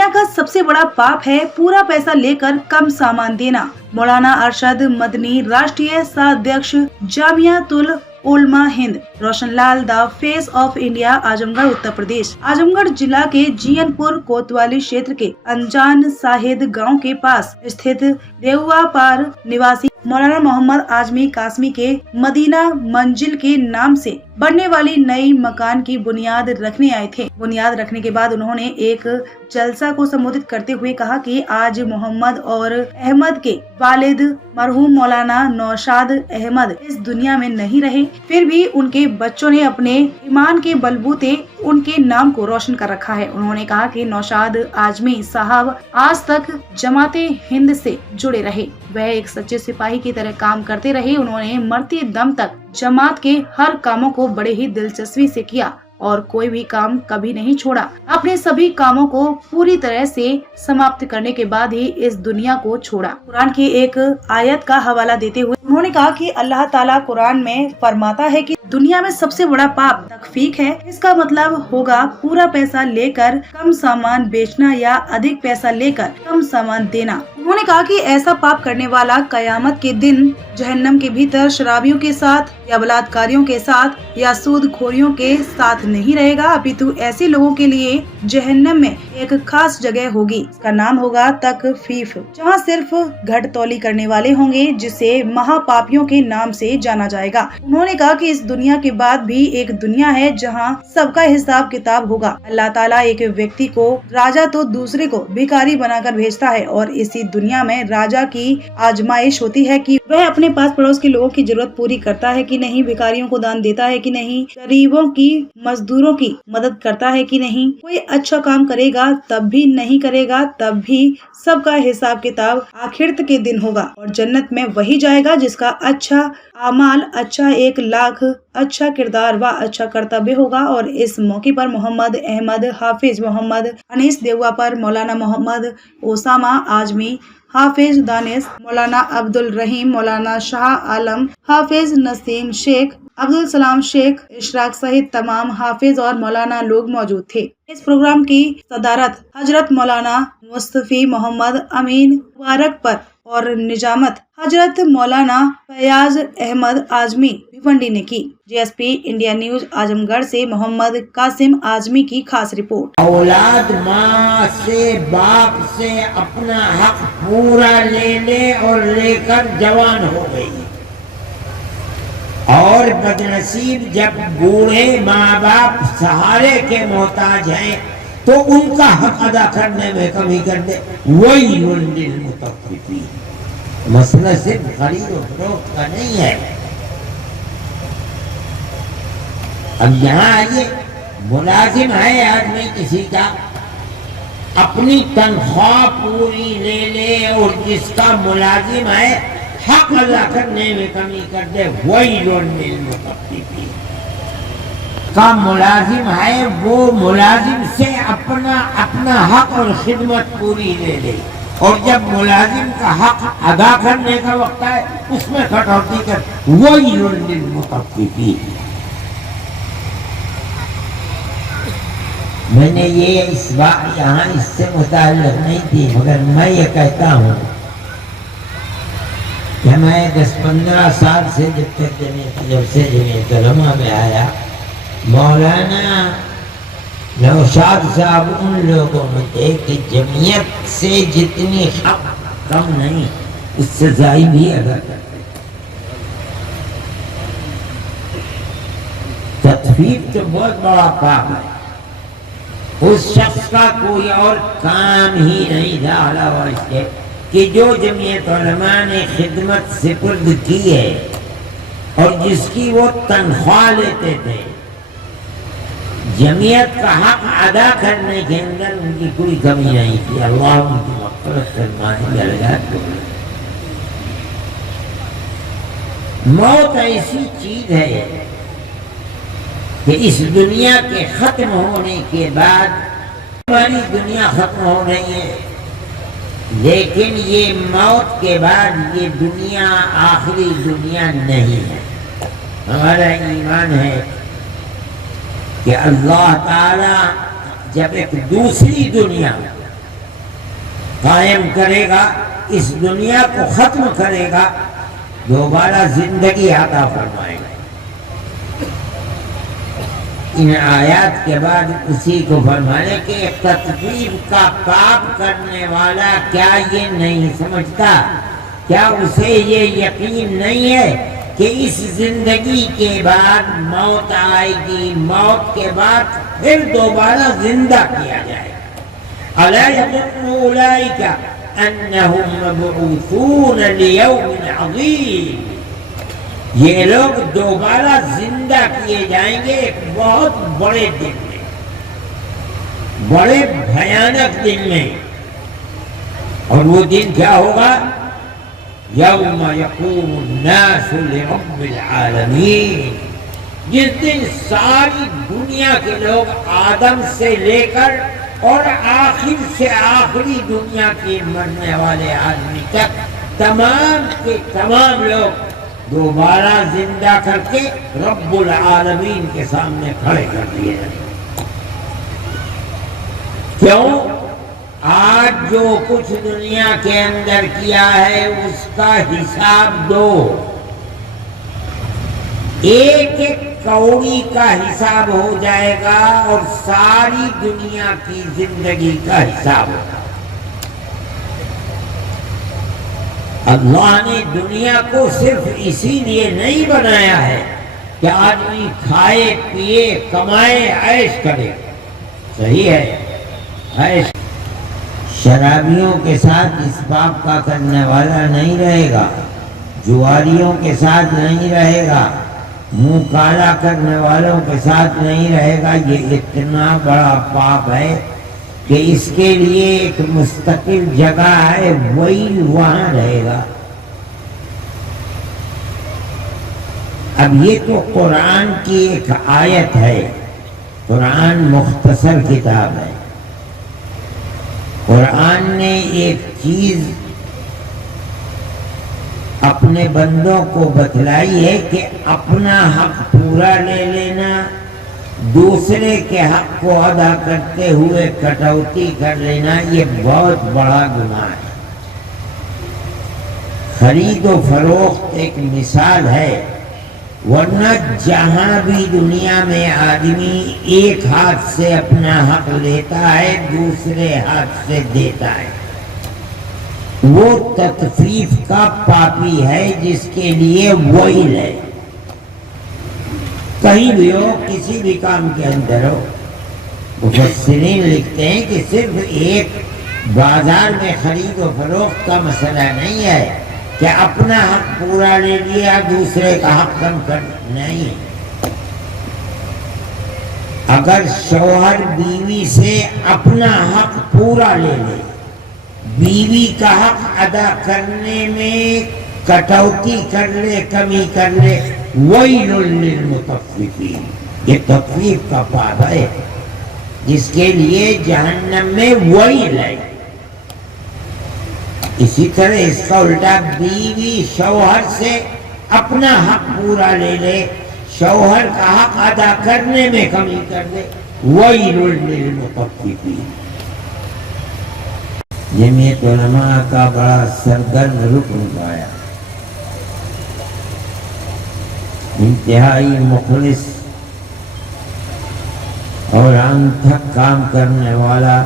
दुनिया का सबसे बड़ा पाप है पूरा पैसा लेकर कम सामान देना। मौलाना अरशद मदनी, राष्ट्रीय सहाध्यक्ष Jamiatul Ulama Hind, Roshanlal, the face of India, Azamgarh, Uttar Pradesh. Azamgarh जिला के जियनपुर कोतवाली क्षेत्र के अनजान साहिद गांव के पास स्थित देहुआ पार निवासी मौलाना मोहम्मद आजमी कासमी के मदीना मंजिल के नाम से बनने वाली नई मकान की बुनियाद रखने आए थे। बुनियाद रखने के बाद उन्होंने एक जलसा को संबोधित करते हुए कहा कि आज मोहम्मद और अहमद के वालिद मरहूम मौलाना नौशाद अहमद इस दुनिया में नहीं रहे, फिर भी उनके बच्चों ने अपने ईमान के बलबूते उनके नाम को रोशन कर रखा है। उन्होंने कहा कि नौशाद आजमी साहब आज तक जमाते हिंद से जुड़े रहे, वह एक सच्चे सिपाही की तरह काम करते रहे। उन्होंने मरते दम तक जमात के हर कामों को बड़े ही दिलचस्पी से किया और कोई भी काम कभी नहीं छोड़ा। अपने सभी कामों को पूरी तरह से समाप्त करने के बाद ही इस दुनिया को छोड़ा। कुरान की एक आयत का हवाला देते हुए उन्होंने कहा कि अल्लाह ताला कुरान में फरमाता है कि दुनिया में सबसे बड़ा पाप तकफीक है। इसका मतलब होगा पूरा पैसा लेकर कम सामान बेचना या अधिक पैसा लेकर कम सामान देना। उन्होंने कहा कि ऐसा पाप करने वाला कयामत के दिन जहन्नम के भीतर शराबियों के साथ या बलात्कारियों के साथ या सूदखोरियों के साथ नहीं रहेगा, अपितु ऐसे लोगों के लिए जहन्नम में एक खास जगह होगी। इसका नाम होगा तकफीफ, जहाँ सिर्फ घटतौली करने वाले होंगे, जिसे महापापियों के नाम से जाना जाएगा। उन्होंने कहा कि इस दुनिया के बाद भी एक दुनिया है जहाँ सबका हिसाब किताब होगा। अल्लाह ताला एक व्यक्ति को राजा तो दूसरे को भिखारी बनाकर भेजता है और इसी दुनिया में राजा की आजमाइश होती है कि वह अपने पास पड़ोस के लोगों की जरूरत पूरी करता है कि नहीं, भिखारियों को दान देता है कि नहीं, गरीबों की मजदूरों की मदद करता है कि नहीं। कोई अच्छा काम करेगा तब भी, नहीं करेगा तब भी, सबका हिसाब किताब आखिरत के दिन होगा और जन्नत में वही जाएगा जिसका अच्छा अमाल, अच्छा 1,00,000 अच्छा किरदार व अच्छा कर्तव्य होगा। और इस मौके पर मोहम्मद अहमद, हाफिज मोहम्मद अनीस देहुआ पर, मौलाना मोहम्मद ओसामा आजमी, हाफिज दानिश, मौलाना अब्दुल रहीम, मौलाना शाह आलम, हाफिज नसीम शेख, अब्दुल सलाम शेख, इशराक सहित तमाम हाफिज और मौलाना लोग मौजूद थे। इस प्रोग्राम की सदारत हजरत मौलाना मुस्तफी मोहम्मद अमीन मुबारक पर और निजामत हजरत मौलाना फयाज अहमद आजमी भिवंडी ने की। जीएसपी इंडिया न्यूज आजमगढ़ से मोहम्मद कासिम आजमी की खास रिपोर्ट। औलाद माँ से, बाप से अपना हक पूरा लेने और लेकर जवान हो गई और बदनसीब जब बूढ़े माँ बाप सहारे के मोहताज हैं तो उनका हक अदा करने में कमी कर दे। वही मुतफ़्फ़िफ़ीन, मसला सिर्फ खरीद और फरोख्त का नहीं है। अब यहाँ आइए, मुलाजिम है आदमी किसी का, अपनी तनख्वाह पूरी ले ले और जिसका मुलाजिम है हक अदा करने में कमी कर दे, वही मुतफ़्फ़िफ़ीन का मुलाजिम है, वो मुलाजिम से अपना हक और खिदमत पूरी ले ले और जब मुलाजिम का हक अदा करने का वक्त है उसमें कटौती कर, वही मुतफ़्फ़िफ़ीन। मैंने ये इस बात यहाँ इससे मुताल्लिक़ नहीं थी, मगर मैं ये कहता हूँ कि मैं 10-15 साल से जब से जमीयत उलमा में आया, मौलाना नौशाद साहब उन लोगों में थे कि जमीयत से जितनी हक कम नहीं उससे ज़्यादा भी अदा करते। तकफीफ तो बहुत बड़ा पाप है, उस शख्स का कोई और काम ही नहीं था अलावा इसके कि जो जमीयत उलमा ने खिदमत सुपुर्द की है और जिसकी वो तनख्वाह लेते थे, जमीयत का हक अदा करने के अंदर उनकी कोई कमी नहीं थी। अल्लाह उनकी मग़फ़िरत फरमाए। मौत ऐसी चीज है कि इस दुनिया के खत्म होने के बाद हमारी दुनिया खत्म हो रही है, लेकिन ये मौत के बाद ये दुनिया आखिरी दुनिया नहीं है। हमारा ईमान है कि अल्लाह ताला जब एक दूसरी दुनिया قائم کرے گا، اس دنیا کو ختم کرے گا، دوبارہ زندگی عطا فرمائے گا۔ ان آیات کے بعد اسی کو فرمانے کہ تطبیق کا پاپ کرنے والا کیا یہ نہیں سمجھتا، کیا اسے یہ یقین نہیں ہے کہ اس زندگی کے بعد موت آئے گی، موت کے بعد پھر دوبارہ زندہ کیا جائے گا۔ الا یظن اولئک انہم مبعوثون لیوم عظیم، یہ لوگ دوبارہ زندہ کیے جائیں گے ایک بہت بڑے دن میں، بڑے بھیانک دن میں۔ اور وہ دن کیا ہوگا؟ یوم یقوم الناس لرب العالمین، جس دن ساری دنیا کے لوگ آدم سے لے کر اور آخر سے آخری دنیا کے مرنے والے آدمی تک تمام کے تمام لوگ دوبارہ زندہ کر کے رب العالمین کے سامنے کھڑے کر دیے جائیں۔ کیوں؟ آج جو کچھ دنیا کے اندر کیا ہے اس کا حساب دو، ایک ایک کوڑی کا حساب ہو جائے گا اور ساری دنیا کی زندگی کا حساب ہوگا۔ اللہ نے دنیا کو صرف اسی لیے نہیں بنایا ہے کہ آدمی کھائے پیے کمائے عیش کرے، صحیح ہے عیش، شرابیوں کے ساتھ اس باپ کا کرنے والا نہیں رہے گا، جواریوں کے ساتھ نہیں رہے گا، منہ کالا کرنے والوں کے ساتھ نہیں رہے گا۔ یہ اتنا بڑا پاپ ہے کہ اس کے لیے ایک مستقل جگہ ہے، وہی وہاں رہے گا۔ اب یہ تو قرآن کی ایک آیت ہے، قرآن مختصر کتاب ہے، قرآن نے ایک چیز اپنے بندوں کو بتلائی ہے کہ اپنا حق پورا لے لینا، دوسرے کے حق کو ادا کرتے ہوئے کٹوتی کر لینا، یہ بہت بڑا گناہ ہے۔ خرید و فروخت ایک مثال ہے، ورنہ جہاں بھی دنیا میں آدمی ایک ہاتھ سے اپنا حق لیتا ہے دوسرے ہاتھ سے دیتا ہے، وہ تطفیف کا پاپی ہے جس کے لیے ویل ہے۔ کہیں بھی ہو، کسی بھی کام کے اندر ہو، مفسرین لکھتے ہیں کہ صرف ایک بازار میں خرید و فروخت کا مسئلہ نہیں ہے کہ اپنا حق پورا لے لیا دوسرے کا حق کم کر نہیں۔ اگر شوہر بیوی سے اپنا حق پورا لے لے، بیوی کا حق ادا کرنے میں کٹوتی کر لے، کمی کر لے، ویل للمطففین، یہ تطفیف کا پاب ہے جس کے لیے جہنم میں ویل ہے۔ اسی طرح اس کا الٹا، بیوی شوہر سے اپنا حق پورا لے لے، شوہر کا حق ادا کرنے میں کمی کر دے، ویل للمطففین۔ جمعیت علماء کا بڑا سرگرم رکن پایا، انتہائی مخلص اور انتھک کام کرنے والا،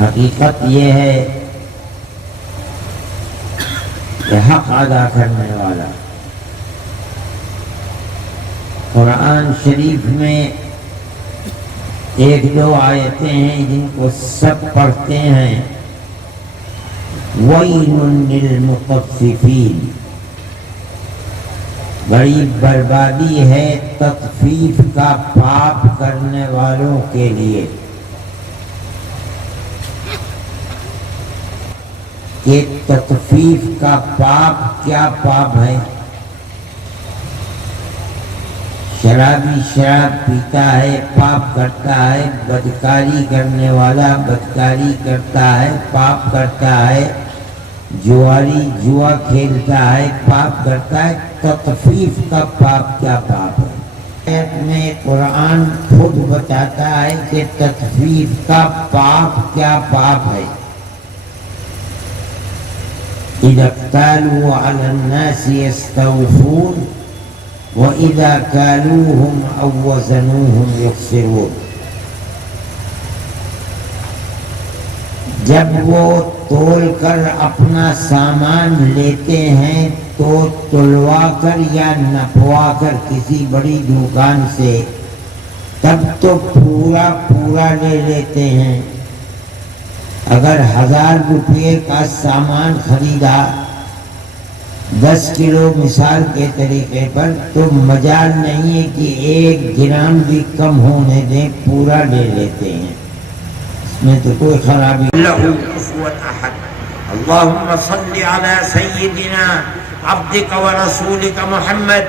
حقیقت یہ ہے کہ حق ادا کرنے والا۔ قرآن شریف میں ایک دو آیتیں ہیں جن کو سب پڑھتے ہیں، وَيْلٌ لِّلْمُطَفِّفِينَ، بڑی بربادی ہے تطفیف کا پاپ کرنے والوں کے لیے۔ کہ تطفیف کا پاپ کیا پاپ ہے؟ شرابی شراب پیتا ہے، پاپ کرتا ہے، بدکاری کرنے والا بدکاری کرتا ہے، پاپ کرتا ہے، جواری جوا کھیلتا ہے، پاپ کرتا ہے۔ تطفیف کا پاپ کیا پاپ ہے؟ آیت میں قرآن خود بتاتا ہے کہ تطفیف کا پاپ کیا پاپ ہے. اذا اكتالوا على الناس يستوفون واذا كالوهم او وزنوهم يخسرون. جب وہ تول کر اپنا سامان لیتے ہیں تو تلوا کر یا نپوا کر کسی بڑی دکان سے تب تو پورا پورا لے لیتے ہیں. اگر 1000 روپے کا سامان خریدا 10 کلو مثال کے طریقے پر تو مجال نہیں ہے کہ 1 گرام بھی کم ہونے دیں، پورا لے لیتے ہیں. اس میں تو کوئی خرابی له كفوا احد. اللهم صل على سيدنا عبدك ورسولك محمد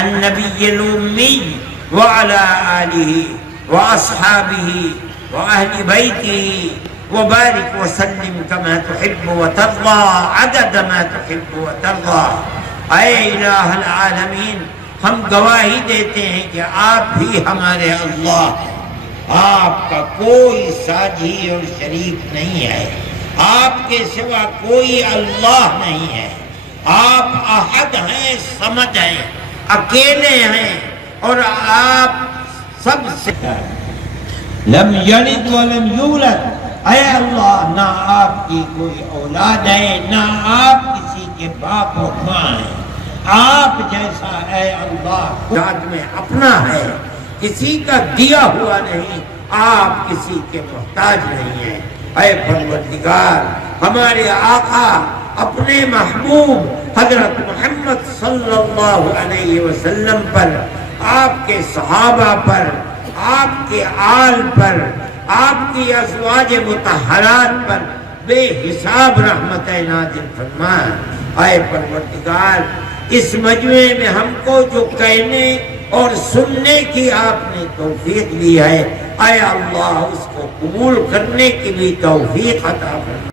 النبي الأمي وعلى آله وأصحابه وأهل بيته وبارك وسلم كما تحب وترضى عدد ما تحب وترضى. اے الہ العالمین، ہم گواہی دیتے ہیں کہ آپ ہی ہمارے اللہ ہیں. آپ کا کوئی ساجی اور شریک نہیں ہے، آپ کے سوا کوئی اللہ نہیں ہے. آپ احد ہیں، صمد ہیں، اکیلے ہیں، اور آپ سب سے لم یلد ولم یولد. اے اللہ، نہ آپ کی کوئی اولاد ہے، نہ آپ کسی کے باپ اور ماں ہیں. آپ جیسا اے اللہ ذات میں اپنا ہے، کسی کا دیا ہوا نہیں، آپ کسی کے محتاج نہیں ہیں. اے پروردگار، ہمارے آقا اپنے محبوب حضرت محمد صلی اللہ علیہ وسلم پر، آپ کے صحابہ پر، آپ کے آل پر، آپ کی ازواج مطہرات پر بے حساب رحمت نازل فرما. اے پروردگار، اس مجمع میں ہم کو جو کہنے اور سننے کی آپ نے توفیق دی ہے، اے اللہ اس کو قبول کرنے کی بھی توفیق عطا فرما.